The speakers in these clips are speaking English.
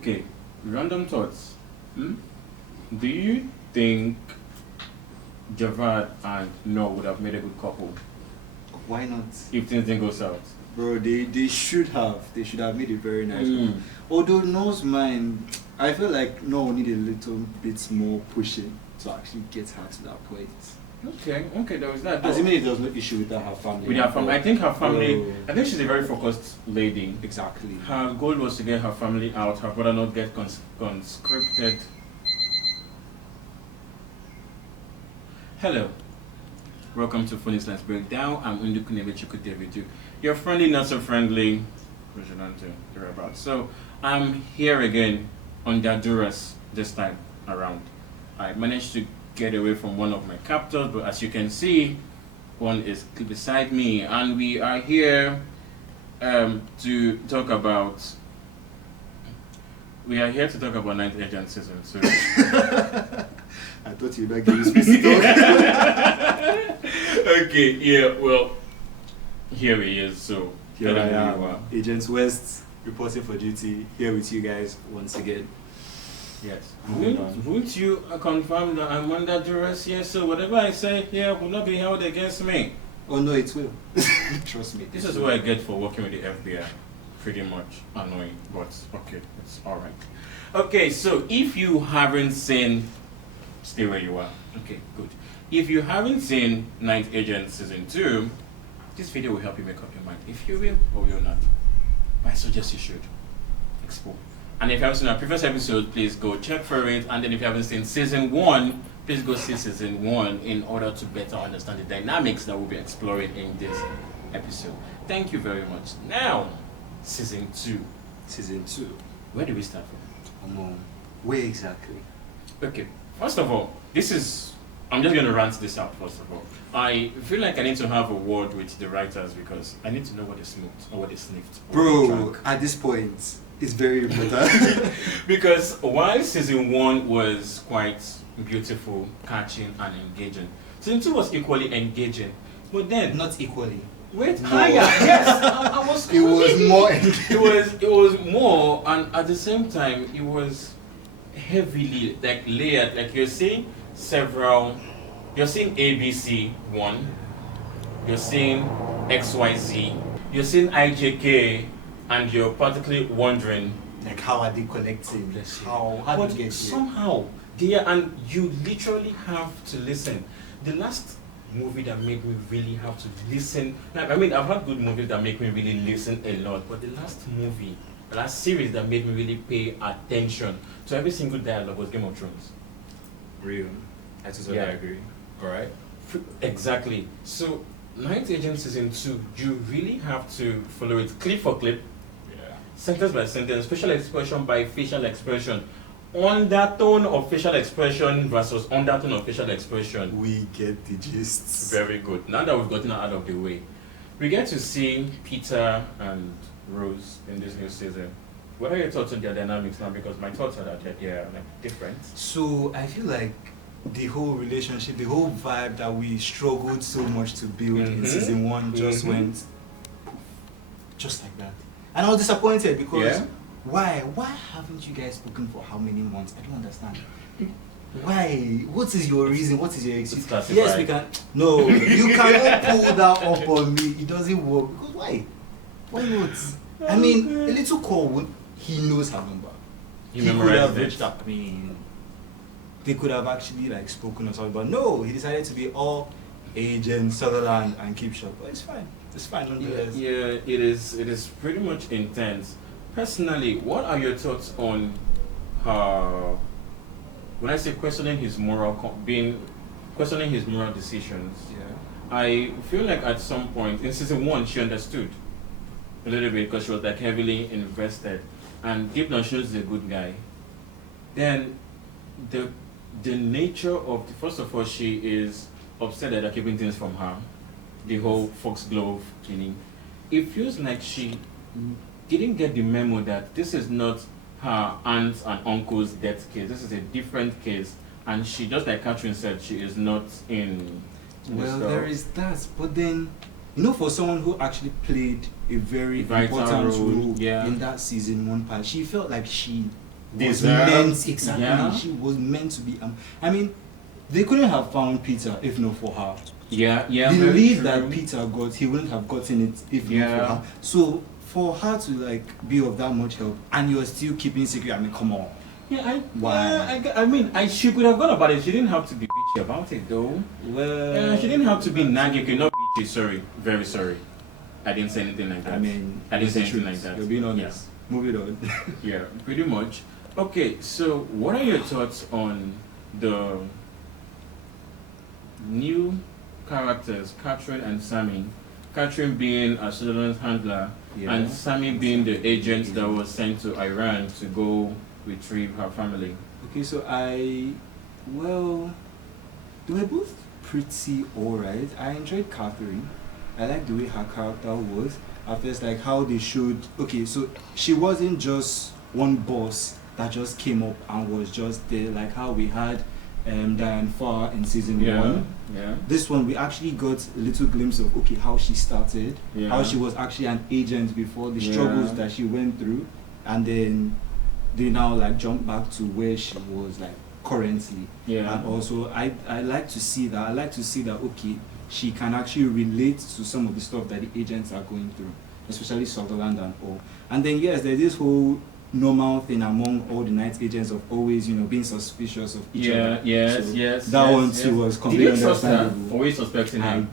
Okay, random thoughts. Hmm? Do you think Javad and Noah would have made a good couple Why not? if things didn't go south? Bro, they should have. They should have made a very nice one. Although No's mind, I feel like No need a little bit more pushing to actually get her to that point. Okay, there was that. Assuming if there was no issue with her family. With her family, I think her family. Bro. I think she's a very focused lady. Exactly. Her goal was to get her family out. Her brother not get conscripted. Hello, welcome to FONIS Lens Breakdown. I'm Undukunebe Chukwudevidu. Your friendly, not so friendly, Vigilante, thereabouts. So I'm here again on Daduras this time around. I managed to get away from one of my captors, but as you can see, one is beside me, and we are here to talk about. We are here to talk about Ninth Agent Season 2. I thought you'd not give me space to talk. Okay, yeah, well, here he is, so Here I am, Agent West, reporting for duty, here with you guys once again. Yes. Won't you confirm that I'm under duress here, so whatever I say here will not be held against me? Oh no, it will. Trust me. This is what I get for working with the FBI. Pretty much annoying, but okay, it's alright. Okay, so if you haven't seen, stay where you are. Okay, good. If you haven't seen Ninth Agent Season 2, this video will help you make up your mind if you will or will not. I suggest you should explore. And if you haven't seen our previous episode, please go check for it. And then if you haven't seen Season 1, please go see Season 1 in order to better understand the dynamics that we'll be exploring in this episode. Thank you very much. Now, Season 2. Season 2. Where do we start from? Where exactly? Okay, first of all, I'm just going to rant this out first of all. I feel like I need to have a word with the writers because I need to know what they smoked or what they sniffed. Bro, at this point, it's very important. Because while Season 1 was quite beautiful, catching and engaging, Season 2 was equally engaging, but then... Not equally. Wait, higher, yes, I was... It was more engaging. It was more, and at the same time, it was heavily like layered. Like you're seeing ABC 1, you're seeing XYZ, you're seeing IJK, and you're particularly wondering, like, how are they collecting? How but do you get somehow there, and you literally have to listen. The last movie that made me really have to listen, I mean, I've had good movies that make me really listen a lot, but the last series that made me really pay attention to every single dialogue was Game of Thrones. Real. I totally agree. Alright. Exactly. So, Ninth Agent Season 2, you really have to follow it clip for clip, sentence by sentence, facial expression by facial expression, undertone of facial expression versus undertone of facial expression. We get the gist. Very good. Now that we've gotten out of the way, we get to see Peter and Rose in this new season. What are your thoughts on their dynamics now? Because my thoughts are that they're like different. So I feel like the whole relationship, the whole vibe that we struggled so much to build in Season 1 just went just like that. And I was disappointed because why haven't you guys spoken for how many months? I don't understand. Why? What is your reason? What is your excuse? Yes, we can. No, you cannot pull that up on me. It doesn't work. Because why? Why not? I mean, a little cold. He knows her number. He could memorized have it. reached out. I mean, they could have actually like spoken or something, but no, he decided to be all Agent Sutherland and keep short. But it's fine. It's fine nonetheless. Yeah, it is pretty much intense. Personally, what are your thoughts on her? When I say questioning his questioning his moral decisions, I feel like at some point in Season 1 she understood a little bit because she was like heavily invested, and deep down she knows he's a good guy. Then the nature of first of all, she is upset that they're keeping things from her. The whole foxglove cleaning. It feels like she didn't get the memo that this is not her aunt's and uncle's death case. This is a different case, and she, just like Catherine said, she is not in. Well, there is that, but then, you know, for someone who actually played a very Vital important role in in that Season 1 part, she felt like she was Deserved. meant exactly. Yeah. She was meant to be. I mean, they couldn't have found Peter if not for her. Yeah, The very lead true. that Peter got, he wouldn't have gotten it if not Yeah. for her. So for her to like be of that much help, and you're still keeping secret. I mean, come on. Yeah, Why? I mean, she could have gone about it. She didn't have to be bitchy about it, though. Well, She didn't have to be nagging. Okay, not bitchy. Sorry, very sorry. I didn't say anything like that. I mean, I didn't it's say the anything truth. like that. You're being honest. Move it on. Yeah, pretty much. Okay, so what are your thoughts on the new characters, Catherine and Sammy? Catherine being a Sutherland's handler, Yeah. and Sammy being the agent that was sent to Iran to go retrieve her family. Okay, so well, they were both pretty alright. I enjoyed Catherine. I like the way her character was. At first, like how they showed. Okay, so she wasn't just one boss that just came up and was just there, like how we had Diane Farr in season one. Yeah. This one, we actually got a little glimpse of how she started, Yeah. how she was actually an agent before, the struggles that she went through, and then they now like jump back to where she was like currently. Yeah. And also, I like to see that. I like to see that she can actually relate to some of the stuff that the agents are going through, especially Sutherland and all. And then yes, there's this whole normal thing among all the night agents of always, being suspicious of each other. Yes, So yes. that yes, one yes. too was Did completely you trust her? understandable. Always suspecting her.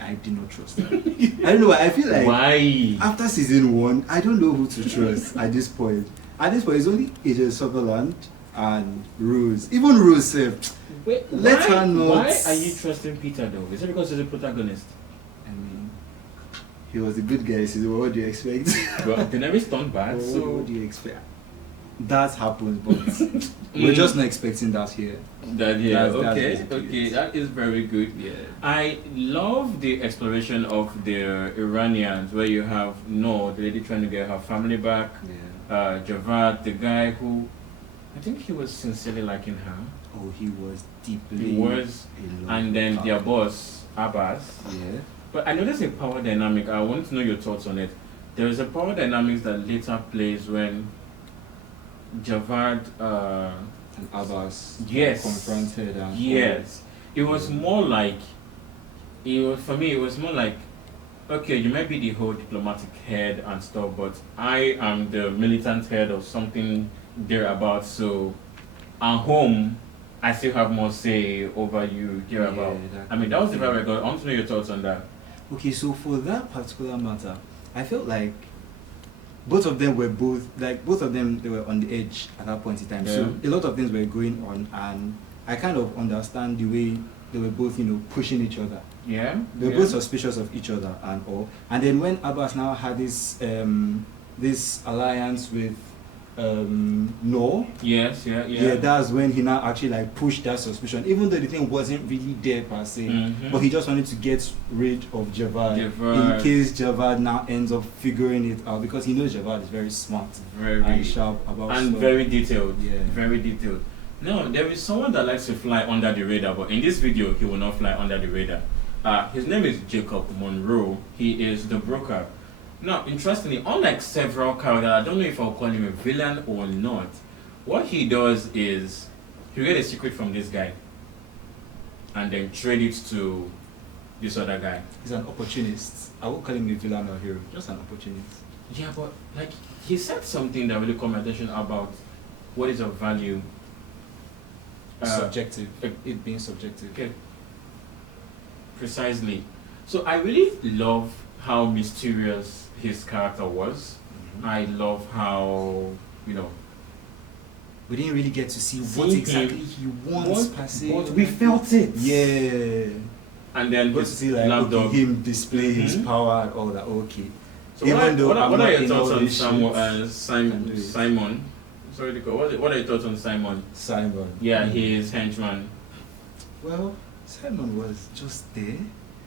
I did not trust her. I don't know. I feel like Why? after season one, I don't know who to trust at this point. At this point, it's only Agent Sutherland and Rose. Even Rose said, Wait, let her not. Why are you trusting Peter though? Is it because he's a protagonist? I mean, he was a good guy. So what do you expect? Well, they never turned bad, What so do you expect? That happens, but we're just not expecting that here. that yeah, That's okay, basically okay, it. that is very good. Yeah. I love the exploration of the Iranians, where you have the lady trying to get her family back. Yeah. Javad, the guy who, I think he was sincerely liking her. Oh, he was deeply. He was, in love and then with their her. boss Abbas. Yeah. But I noticed a power dynamic. I want to know your thoughts on it. There is a power dynamics that later plays when Javad. And Abbas Yes. confronted and Yes, it was more like. For me. It was more like, okay, you might be the whole diplomatic head and stuff, but I am the militant head of something thereabout. So, at home, I still have more say over you thereabout. I mean, that was the vibe I got. I want to know your thoughts on that. Okay, so for that particular matter, I felt like both of them they were on the edge at that point in time. So a lot of things were going on, and I kind of understand the way they were both, pushing each other. Yeah. They were both suspicious of each other and all. And then when Abbas now had this alliance with Noor, Yes. Yeah. yeah, that's when he now actually like pushed that suspicion, even though the thing wasn't really there per se. Mhm. But he just wanted to get rid of Javad Javad. in case Javad now ends up figuring it out, because he knows Javad is very smart Very and sharp about and stuff. very detailed. Yeah. Very detailed. No, there is someone that likes to fly under the radar, but in this video, he will not fly under the radar. His name is Jacob Monroe. He is the broker. Now, interestingly, unlike several characters, I don't know if I'll call him a villain or not. What he does is he get a secret from this guy and then trade it to this other guy. He's an opportunist. I won't call him a villain or hero, just an opportunist. Yeah, but like he said something that really caught my attention about what is of value. Subjective. It being subjective. Okay. Precisely. So I really love how mysterious his character was. Mhm. I love how We didn't really get to see what See him. exactly he wants per se. but we felt it. Yeah. And then Got to his see like lapdog. him display his Mhm. power and all that. Okay. So Even what though are, I'm what are not your in thoughts all on these shits, Simon? Simon. Sorry, what are your thoughts on Simon? Simon. Yeah, he is henchman. Well, Simon was just there.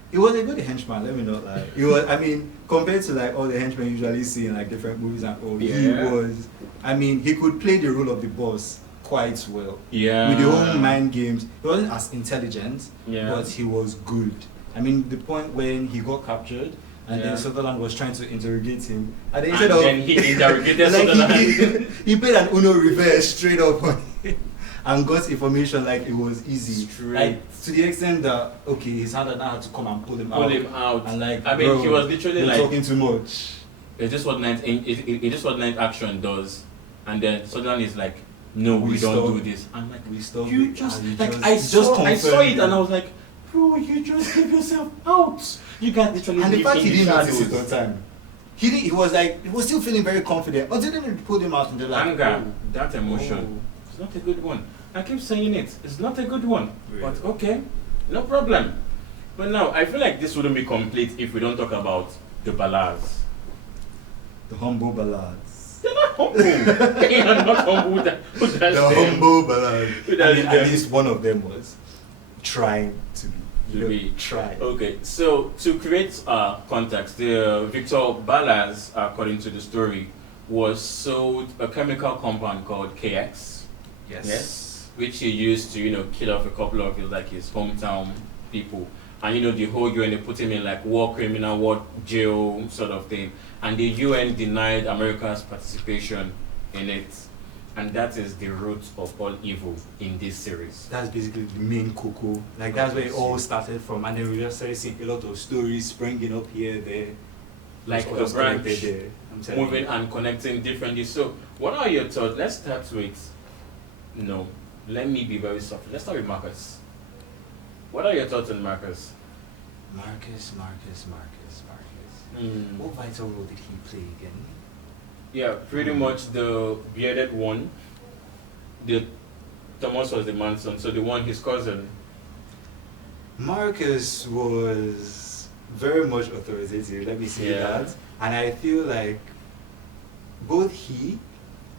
He was a good henchman, let me not lie. He was, I mean, compared to like all the henchmen you usually see in like different movies and all, he Yeah. was, I mean, he could play the role of the boss quite well. Yeah. With the whole mind games, he wasn't as intelligent, Yeah. but he was good. I mean, the point when he got captured And Yeah. then Sutherland was trying to interrogate him. And then And instead of then he interrogated like Sutherland. he played an Uno reverse straight up on him and got information like it was easy. Straight. Like to the extent that okay, his handler now had to come and pull him Pull out. him out. And like I mean, bro, he was literally you're like, talking too much. it's just what it's just what night action does. And then Sutherland is like, no, we don't stop. do this. I'm like, We stopped you it, just and like just- I saw confirmed it and I was like, bro, you just give yourself out. You got literally and the live fact in he the didn't notice shadows. it on time. He was like he was still feeling very confident until then they pulled him out and they're like Anger, that emotion, oh. it's not a good one. I keep saying it, it's not a good one. Really? But okay, no problem. But now I feel like this wouldn't be complete if we don't talk about the ballads. The humble ballads. They're not humble. They are not humble. Who does The them? humble ballads. Who I does mean, them? at least one of them was trying to be. To be. Try. Okay, so to create context, the Victor Ballas, according to the story, was sold a chemical compound called KX. Yes. Which he used to, kill off a couple of his hometown people. And the whole UN, they put him in like war criminal, war jail sort of thing. And the UN denied America's participation in it. And that is the root of all evil in this series. That's basically the main cocoa. Like that's where it all started from, and then we just started seeing a lot of stories springing up here, there, Like Just a branch, connected there. I'm telling moving you. and connecting differently. So, what are your thoughts? Let's start with, no, let me be very soft. Let's start with Marcus. What are your thoughts on Marcus? Marcus. Mm. What vital role did he play again? Yeah, pretty much the bearded one. The Thomas was the manson, so the one his cousin. Marcus was very much authoritative, let me say Yeah. that. And I feel like both he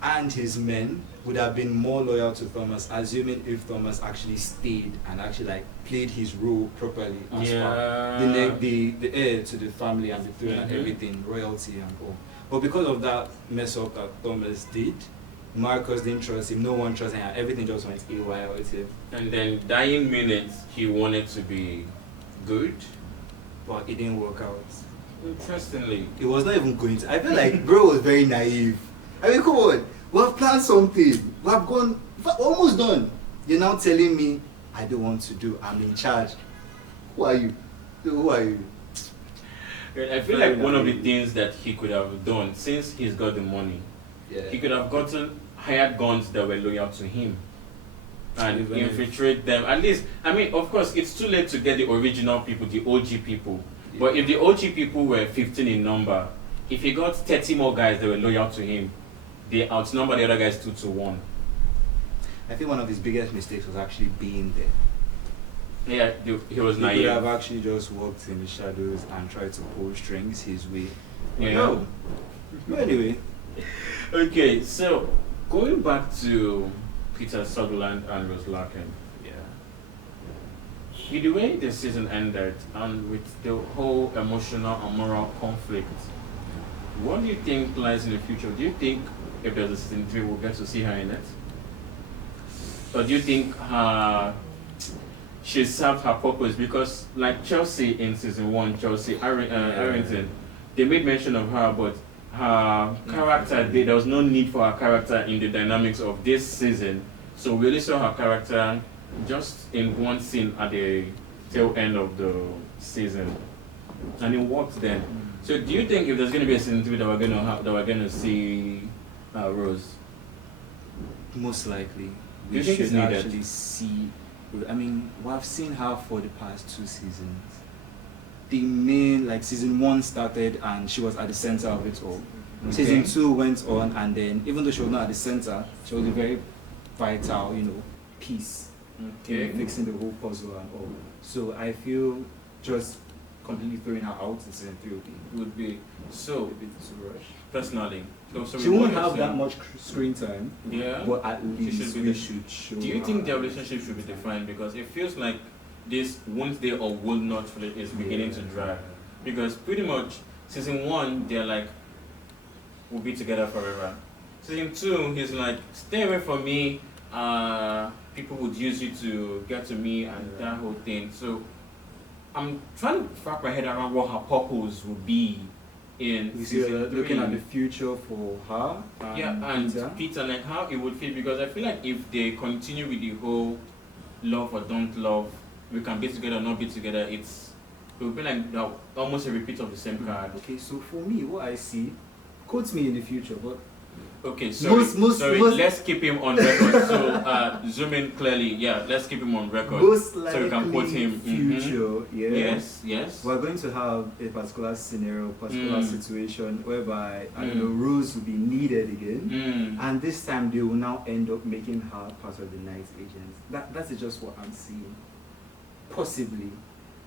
and his men would have been more loyal to Thomas, assuming if Thomas actually stayed and actually like played his role properly as Yeah. the heir to the family and the throne and Mhm. everything, royalty and all. But because of that mess up that Thomas did, Marcus didn't trust him, no one trusted him, and everything just went AY with him. And then dying minutes, he wanted to be good. But it didn't work out. Interestingly. It was not even going to. I feel like bro was very naive. I mean, come on. We have planned something. We have gone almost done. You're now telling me I don't want to do. I'm in charge. Who are you? Who are you? I feel like one of the things that he could have done, since he's got the money, Yeah. he could have hired guns that were loyal to him and Even if- infiltrate them. At least, I mean, of course, it's too late to get the original people, the OG people. But if the OG people were 15 in number, if he got 30 more guys that were loyal to him, they outnumber the other guys 2-1. I think one of his biggest mistakes was actually being there. Yeah, he was He could naive. have actually just walked in the shadows and tried to pull strings his way. Yeah. No. But anyway, Okay, so going back to Peter Sutherland and Rose Larkin. yeah. With the way the season ended and with the whole emotional and moral conflict, what do you think lies in the future? Do you think if there's a season 3 we'll get to see her in it? Or do you think she served her purpose? Because like Chelsea in season 1, Arrington, they made mention of her, but her character, there was no need for her character in the dynamics of this season. So we really saw her character just in one scene at the tail end of the season, and it worked then. So do you think if there's going to be a season 3 that we're going to see Rose? Most likely. Do you think it's should needed? actually see. I mean, we've seen her for the past 2 seasons. The main, like season 1 started and she was at the center of it all. Okay. Season 2 went on, and then even though she was not at the center, she was a very vital, piece in fixing the whole puzzle and all. So I feel just completely throwing her out in season 3 Would be a so bit too rush. personally. So She won't have that much screen time, Yeah. but at least should we be- should show. Do you think her. their relationship should be defined? Because it feels like this won't they or will not is beginning to drag. Because pretty much season 1 they're like, we'll be together forever. Season 2 he's like, stay away from me. People would use you to get to me and that whole thing. So I'm trying to wrap my head around what her purpose would be in You see, season looking at three. the future for her. Yeah, and Peter. Peter, like how it would feel, because I feel like if they continue with the whole love or don't love, we can be together or not be together, it will be like almost a repeat of the same card. Okay, so for me, what I see, quote me in the future, but Okay, sorry, sorry. most- Let's keep him on record. So zoom in clearly. Yeah, let's keep him on record. most so likely we can quote him. Mhm. future, yeah. Yes, yes. We're going to have a particular scenario, particular situation whereby I don't know, Mm. Rose will be needed again. Mm. And this time they will now end up making her part of the night agents. That is just what I'm seeing. Possibly.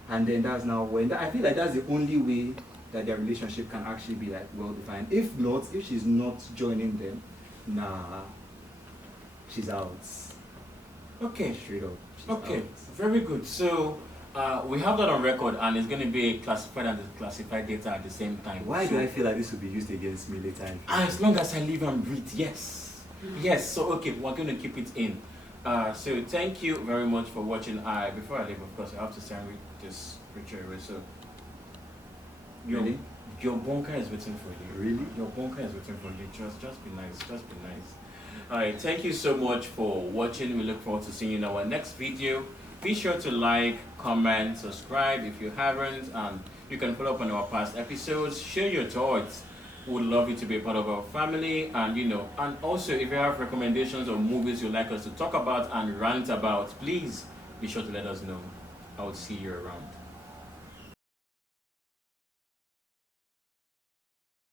And then that's now when I feel like that's the only way that their relationship can actually be like well defined. If not, if she's not joining them, nah, she's out. Okay. Straight up. She's Okay. out. Very good. So we have that on record, and it's going to be classified and classified data at the same time. Why so, do I feel like this will be used against me later? As long as I live and breathe, yes. Yes. So okay, we're going to keep it in. So thank you very much for watching. Before I leave, of course, I have to send this picture away. So Really? your bunker is waiting for you. Really? Your bunker is waiting for you. Just be nice. Just be nice. Alright, thank you so much for watching. We look forward to seeing you in our next video. Be sure to like, comment, subscribe if you haven't, and you can follow up on our past episodes. Share your thoughts. We would love you to be a part of our family, and and also if you have recommendations or movies you'd like us to talk about and rant about, please be sure to let us know. I will see you around.